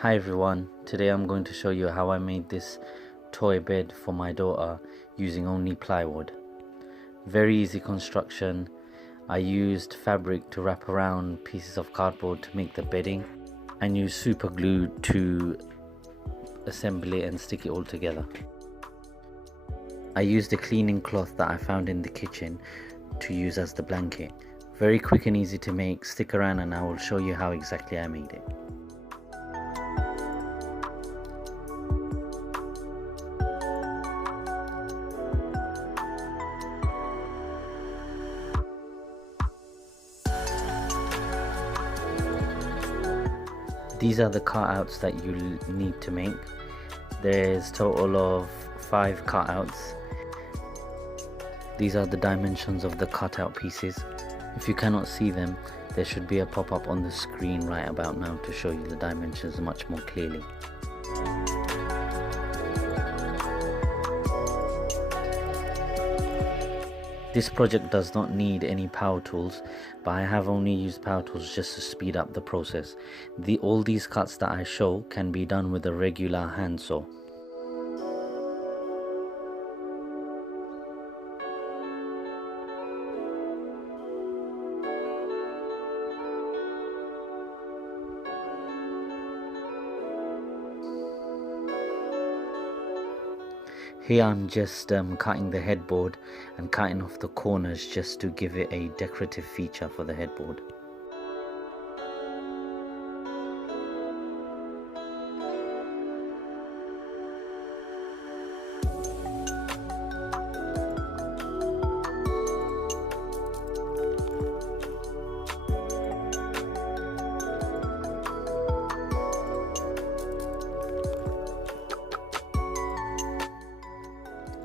Hi everyone, today I'm going to show you how I made this toy bed for my daughter using only plywood. Very easy construction. I used fabric to wrap around pieces of cardboard to make the bedding and used super glue to assemble it and stick it all together. I used a cleaning cloth that I found in the kitchen to use as the blanket. Very quick and easy to make. Stick around and I will show you how exactly I made it. These are the cutouts that you need to make. There's total of 5 cutouts. These are the dimensions of the cutout pieces. If you cannot see them, there should be a pop-up on the screen right about now to show you the dimensions much more clearly. This project does not need any power tools, but I have only used power tools just to speed up the process. All these cuts that I show can be done with a regular hand saw. Here I'm just cutting the headboard and cutting off the corners just to give it a decorative feature for the headboard.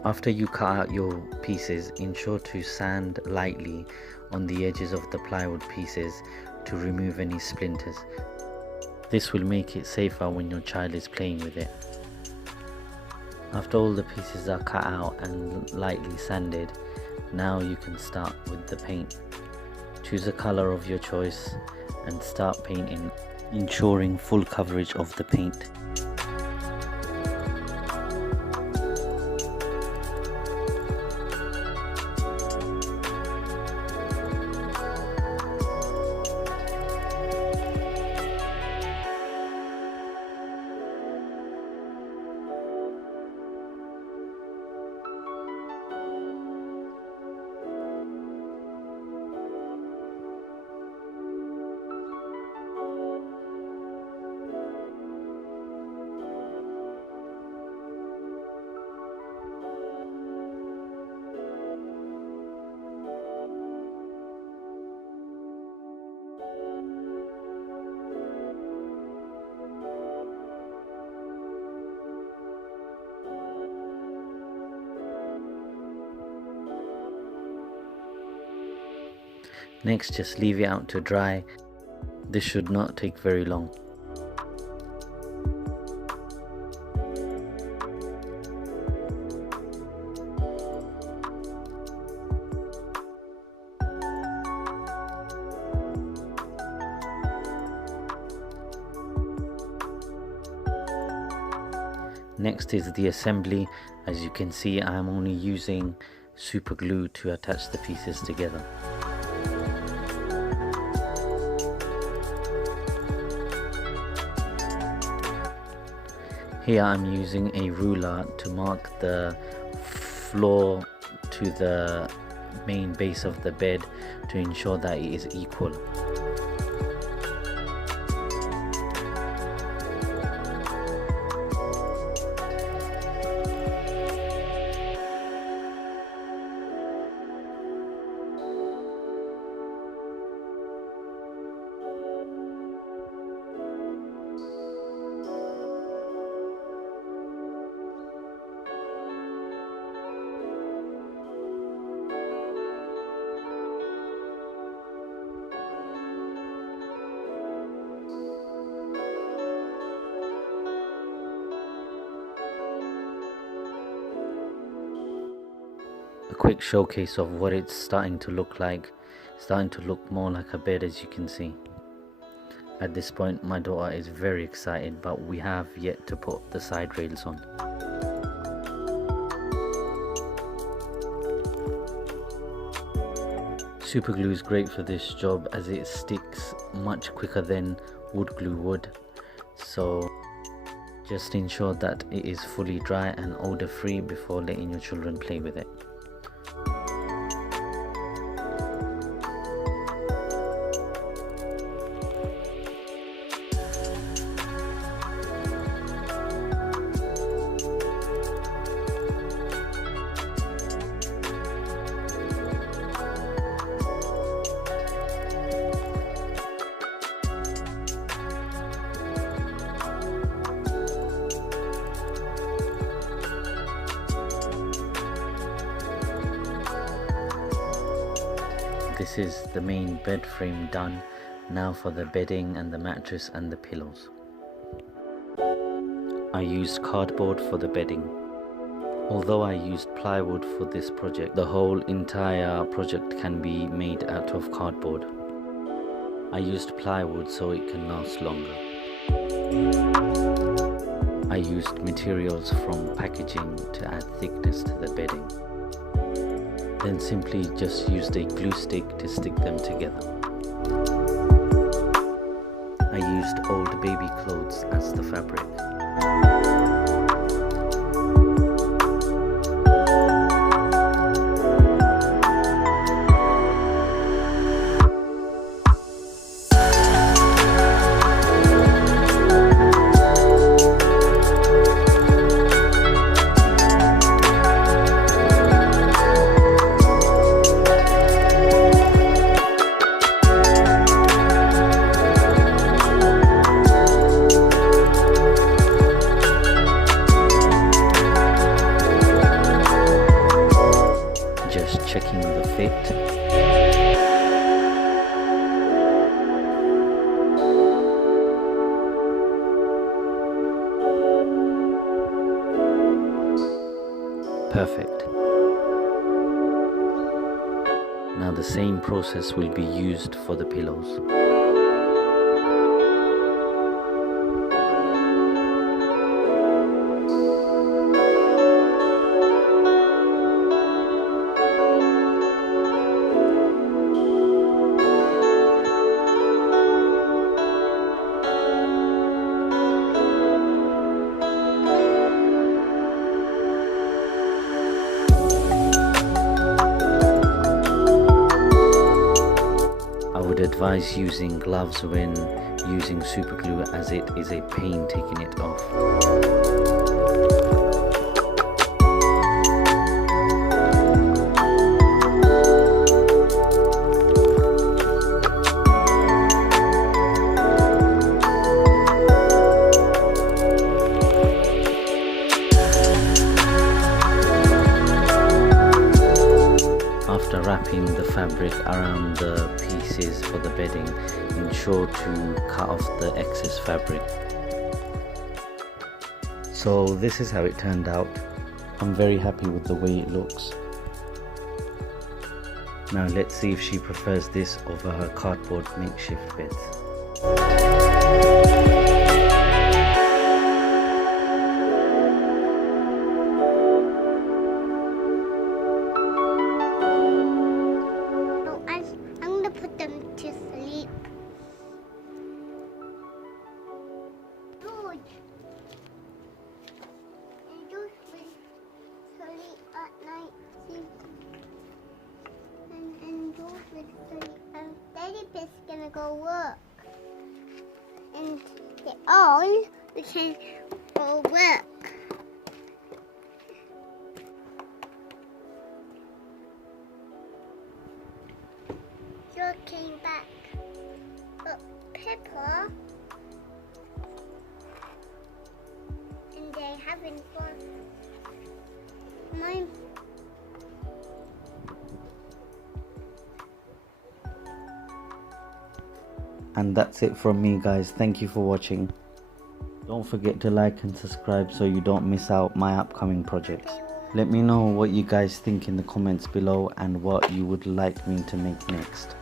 After you cut out your pieces, ensure to sand lightly on the edges of the plywood pieces to remove any splinters. This will make it safer when your child is playing with it. After all the pieces are cut out and lightly sanded, now you can start with the paint. Choose a color of your choice and start painting, ensuring full coverage of the paint. Next, just leave it out to dry. This should not take very long. Next is the assembly. As you can see, I am only using super glue to attach the pieces together. Here I'm using a ruler to mark the floor to the main base of the bed to ensure that it is equal. A quick showcase of what it's starting to look like. It's starting to look more like a bed, as you can see. At this point my daughter is very excited, but we have yet to put the side rails on. Super glue is great for this job as it sticks much quicker than wood glue would, so just ensure that it is fully dry and odor free before letting your children play with it. This is the main bed frame done. Now for the bedding and the mattress and the pillows. I used cardboard for the bedding. Although I used plywood for this project, the whole entire project can be made out of cardboard. I used plywood so it can last longer. I used materials from packaging to add thickness to the bedding. Then simply just used a glue stick to stick them together. I used old baby clothes as the fabric. Checking the fit. Perfect. Now the same process will be used for the pillows. Advise using gloves when using super glue, as it is a pain taking it off. After wrapping the fabric around the pieces for the bedding, ensure to cut off the excess fabric. So this is how it turned out. I'm very happy with the way it looks. Now let's see if she prefers this over her cardboard makeshift beds. Daddy Pig's gonna go work, and they all we can go work. Joe came back, but Peppa, and they're having fun. Mine. And that's it from me, guys. Thank you for watching. Don't forget to like and subscribe so you don't miss out my upcoming projects. Let me know what you guys think in the comments below and what you would like me to make next.